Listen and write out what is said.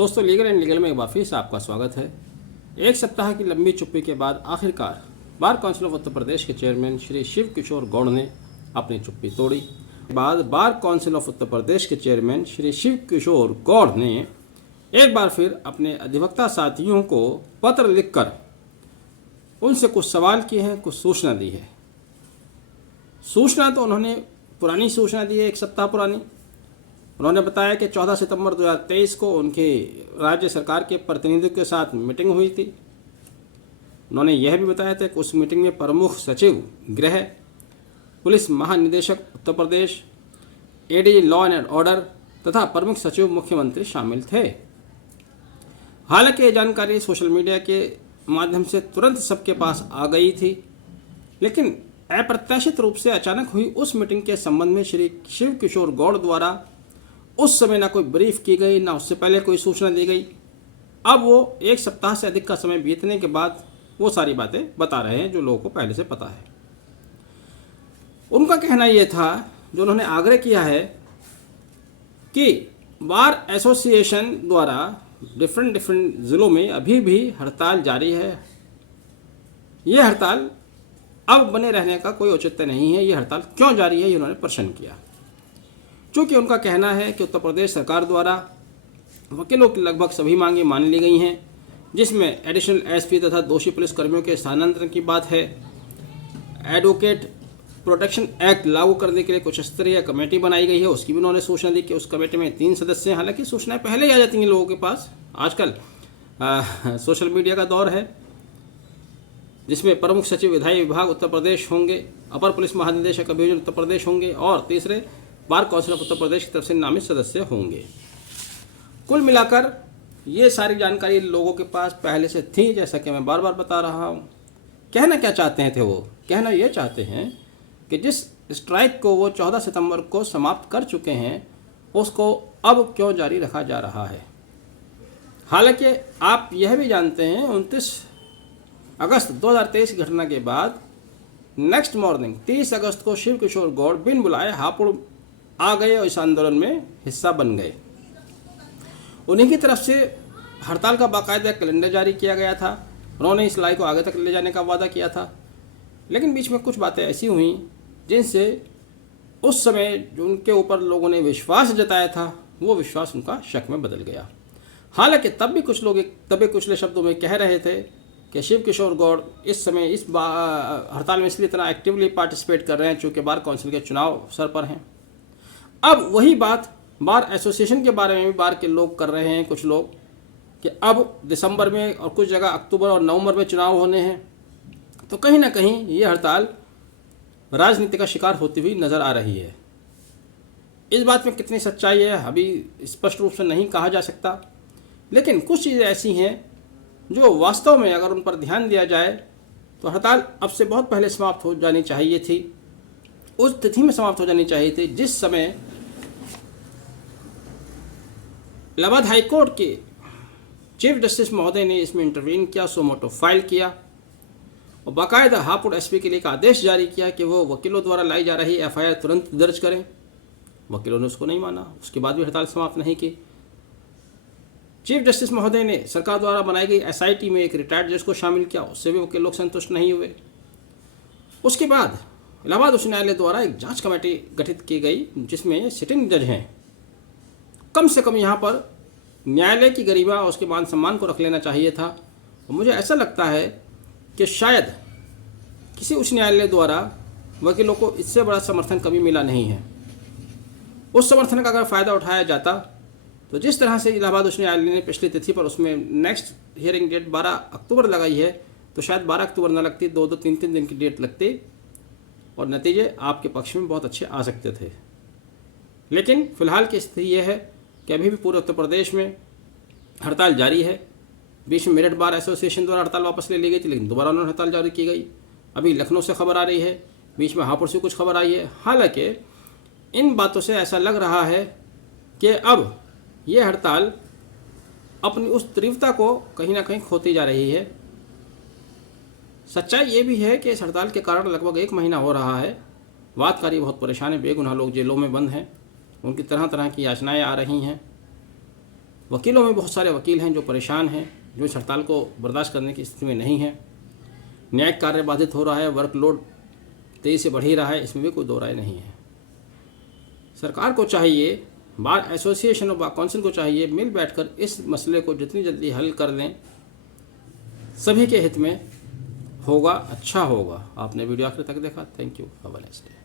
दोस्तों, legal and legal में एक बार फिर से आपका स्वागत है। एक सप्ताह की लंबी चुप्पी के बाद आखिरकार bar council of Uttar Pradesh के चेयरमैन श्री शिव किशोर गौड़ ने अपनी चुप्पी तोड़ी। बाद bar council of Uttar Pradesh के चेयरमैन श्री शिव किशोर गौड़ ने एक बार फिर अपने अधिवक्ता साथियों को पत्र लिखकर उनसे कुछ सवाल किए हैं, कुछ सूचना दी है। सूचना तो उन्होंने पुरानी सूचना दी है, एक सप्ताह पुरानी। उन्होंने बताया कि 14 सितंबर 2023 को उनके राज्य सरकार के प्रतिनिधियों के साथ मीटिंग हुई थी। उन्होंने यह भी बताया था कि उस मीटिंग में प्रमुख सचिव गृह, पुलिस महानिदेशक Uttar Pradesh, AD law and order तथा प्रमुख सचिव मुख्यमंत्री शामिल थे। हालांकि ये जानकारी सोशल मीडिया के माध्यम से तुरंत सबके पास आ गई थी, लेकिन अप्रत्याशित रूप से अचानक हुई उस मीटिंग के संबंध में श्री शिव किशोर गौड़ द्वारा उस समय ना कोई ब्रीफ की गई, ना उससे पहले कोई सूचना दी गई। अब वो एक सप्ताह से अधिक का समय बीतने के बाद वो सारी बातें बता रहे हैं जो लोगों को पहले से पता है। उनका कहना ये था, जो उन्होंने आग्रह किया है कि बार एसोसिएशन द्वारा डिफरेंट ज़िलों में अभी भी हड़ताल जारी है। ये हड़ताल अब बने रहने का कोई औचित्य नहीं है। ये हड़ताल क्यों जारी है, ये उन्होंने प्रश्न किया। चूँकि उनका कहना है कि उत्तर प्रदेश सरकार द्वारा वकीलों की लगभग सभी मांगें मान ली गई हैं, जिसमें एडिशनल एसपी तथा दोषी पुलिस कर्मियों के स्थानांतरण की बात है। एडवोकेट प्रोटेक्शन एक्ट लागू करने के लिए कुछ स्तरीय कमेटी बनाई गई है, उसकी भी उन्होंने सूचना दी कि उस कमेटी में 3 सदस्य हैं। हालांकि सूचनाएं पहले ही आ जाती हैं लोगों के पास। आजकल सोशल मीडिया का दौर है, जिसमें प्रमुख सचिव विधायी विभाग उत्तर प्रदेश होंगे, अपर पुलिस महानिदेशक अभियोजन उत्तर प्रदेश होंगे और तीसरे bar council of Uttar Pradesh की तरफ से नामित सदस्य होंगे। कुल मिलाकर ये सारी जानकारी लोगों के पास पहले से थी, जैसा कि मैं बार बार बता रहा हूँ। कहना क्या चाहते हैं थे वो? कहना ये चाहते हैं कि जिस स्ट्राइक को वो 14 सितंबर को समाप्त कर चुके हैं, उसको अब क्यों जारी रखा जा रहा है। हालांकि आप यह भी जानते हैं 29 अगस्त 2023 की घटना के बाद नेक्स्ट मॉर्निंग 30 अगस्त को शिव किशोर गौड़ बिन बुलाए हापुड़ आ गए और इस आंदोलन में हिस्सा बन गए। उन्हीं की तरफ से हड़ताल का बाकायदा कैलेंडर जारी किया गया था। उन्होंने इस लड़ाई को आगे तक ले जाने का वादा किया था, लेकिन बीच में कुछ बातें ऐसी हुई जिनसे उस समय जो उनके ऊपर लोगों ने विश्वास जताया था, वो विश्वास उनका शक में बदल गया। हालांकि तब भी कुछ लोग दबे कुचले शब्दों में कह रहे थे कि शिव किशोर गौड़ इस समय इस हड़ताल में इसलिए इतना एक्टिवली पार्टिसिपेट कर रहे हैं चूँकि बार काउंसिल के चुनाव सर पर हैं। अब वही बात बार एसोसिएशन के बारे में भी बार के लोग कर रहे हैं, कुछ लोग, कि अब दिसंबर में और कुछ जगह अक्टूबर और नवंबर में चुनाव होने हैं। तो कहीं ना कहीं ये हड़ताल राजनीति का शिकार होती हुई नज़र आ रही है। इस बात में कितनी सच्चाई है अभी स्पष्ट रूप से नहीं कहा जा सकता, लेकिन कुछ चीज़ें ऐसी हैं जो वास्तव में अगर उन पर ध्यान दिया जाए तो हड़ताल अब से बहुत पहले समाप्त हो जानी चाहिए थी। उस तिथि में समाप्त हो जानी चाहिए थी जिस समय इलाहाबाद हाईकोर्ट के चीफ जस्टिस महोदय ने इसमें इंटरवीन किया, सो मोटो फाइल किया और बाकायदा हापुड़ एसपी के लिए एक आदेश जारी किया कि वो वकीलों द्वारा लाई जा रही एफआईआर तुरंत दर्ज करें। वकीलों ने उसको नहीं माना, उसके बाद भी हड़ताल समाप्त नहीं की। चीफ जस्टिस महोदय ने सरकार द्वारा बनाई गई एसआईटी में एक रिटायर्ड जज को शामिल किया, उससे भी वकील लोग संतुष्ट नहीं हुए। उसके बाद इलाहाबाद उच्च न्यायालय द्वारा एक जांच कमेटी गठित की गई, जिसमें सिटिंग जज हैं। कम से कम यहाँ पर न्यायालय की गरिमा और उसके मान सम्मान को रख लेना चाहिए था। और मुझे ऐसा लगता है कि शायद किसी उच्च न्यायालय द्वारा वकीलों को इससे बड़ा समर्थन कभी मिला नहीं है। उस समर्थन का अगर फ़ायदा उठाया जाता तो जिस तरह से इलाहाबाद उच्च न्यायालय ने पिछली तिथि पर उसमें नेक्स्ट हियरिंग डेट 12 अक्टूबर लगाई है, तो शायद 12 अक्टूबर न लगती, 2-2, 3-3 दिन की डेट लगती और नतीजे आपके पक्ष में बहुत अच्छे आ सकते थे। लेकिन फिलहाल की स्थिति यह है कि अभी भी पूरे उत्तर प्रदेश में हड़ताल जारी है। बीच में मेरठ बार एसोसिएशन द्वारा हड़ताल वापस ले ली गई थी, लेकिन दोबारा उन्होंने हड़ताल जारी की गई। अभी लखनऊ से खबर आ रही है, बीच में हापुड़ से कुछ खबर आई है। हालांकि इन बातों से ऐसा लग रहा है कि अब ये हड़ताल अपनी उस तीव्रता को कहीं ना कहीं खोती जा रही है। सच्चाई ये भी है कि इस हड़ताल के कारण लगभग 1 महीना हो रहा है वादकारी बहुत परेशान है, बेगुनाह लोग जेलों में बंद हैं, उनकी तरह तरह की याचनाएं आ रही हैं। वकीलों में बहुत सारे वकील हैं जो परेशान हैं, जो इस हड़ताल को बर्दाश्त करने की स्थिति में नहीं है। न्यायिक कार्य बाधित हो रहा है, वर्कलोड तेज़ी से बढ़ ही रहा है, इसमें भी कोई दो राय नहीं है। सरकार को चाहिए, बार एसोसिएशन और बार काउंसिल को चाहिए, मिल बैठकर इस मसले को जितनी जल्दी हल कर दें, सभी के हित में होगा, अच्छा होगा। आपने वीडियो आखिर तक देखा, thank you, have a nice day.